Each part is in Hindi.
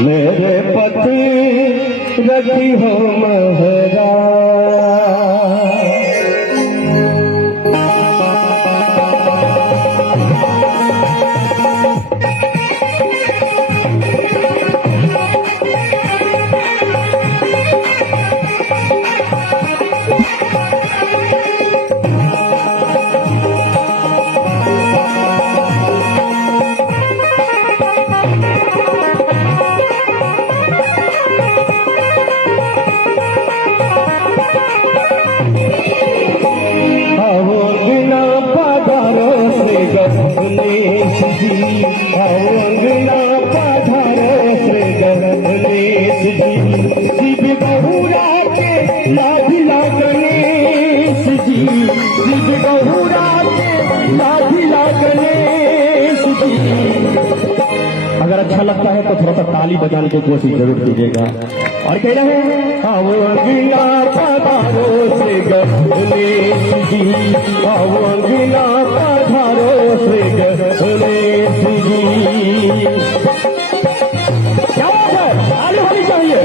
मेरे पति रखी हो महरा। अगर अच्छा लगता है तो थोड़ा सा ताली बजाने की कोशिश जरूर कीजिएगा। और कह रहे हैं आओ अंगिना पधारो से गणेश जी, आओ अंगिना पधारो से गणेश जी। क्या बात है, ताली होनी चाहिए।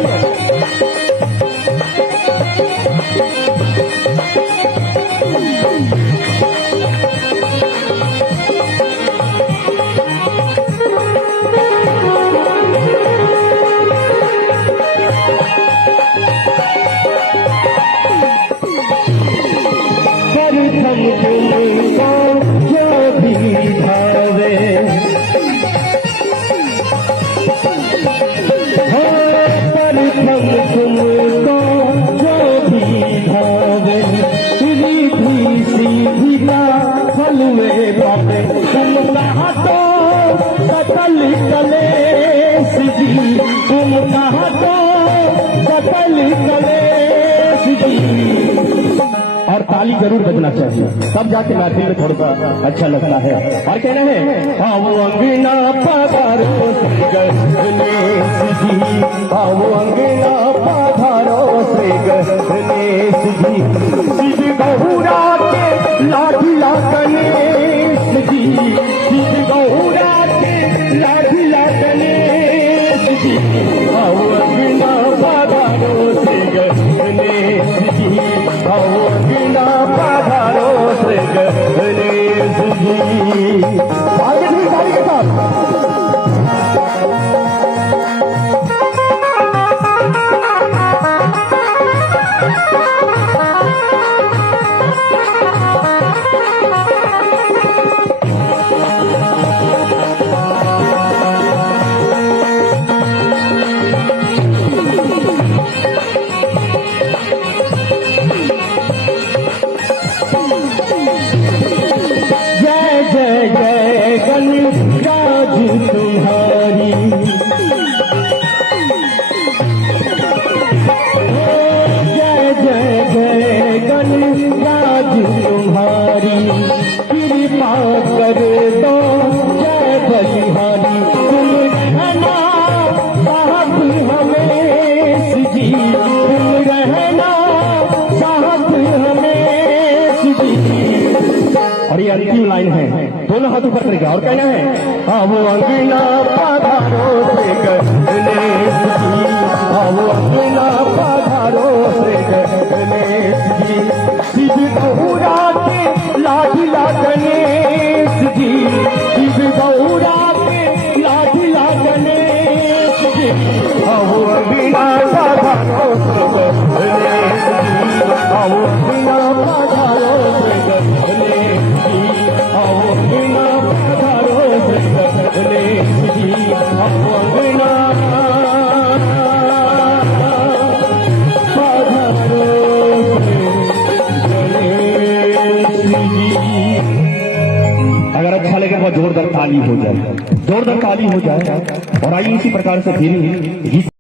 और ताली जरूर बजना चाहिए, तब जाके महफिल में थोड़ा सा अच्छा लगता है। और कहना है आओ अंगिना पधारो श्री गणेश जी, आओ अंगिना पधारो श्री गणेश जी। शिव गौरा के लाडला गणेश जी, शिव गौरा के लाडला गणेश जी। आओ अंगिना पधारो श्री गणेश जी, आओ अंगिना पधारो श्री गणेश जी। आगे भी गाड़ी के साथ तुम्हारी जय जय जय गणराज तुम्हारी, कृपा कर दो जय बलिहारी। तुम रहना साहब हमेश जी, तुम रहना साहब हमेश जी। और ये अंतिम लाइन है, दोनों हाथ ऊपर करेगा और कहना है आओ अंगिना पधारो श्री गणेश जी, आओ अंगिना पधारो श्री गणेश जी। शिव गौरा के लाडला गणेश जी, शिव गौरा के लाडला गणेश जी। आओ अंगिना पधारो श्री गणेश जी, आओ अंगिना पधारो श्री गणेश जी, आओ अंगिना पधारो श्री गणेश जी, आओ अंगिना पधारो श्री गणेश जी। अगर अच्छा लगे बहुत जोरदार ताली हो जाए, जोरदार ताली हो जाए। और आइए इसी प्रकार से धीरे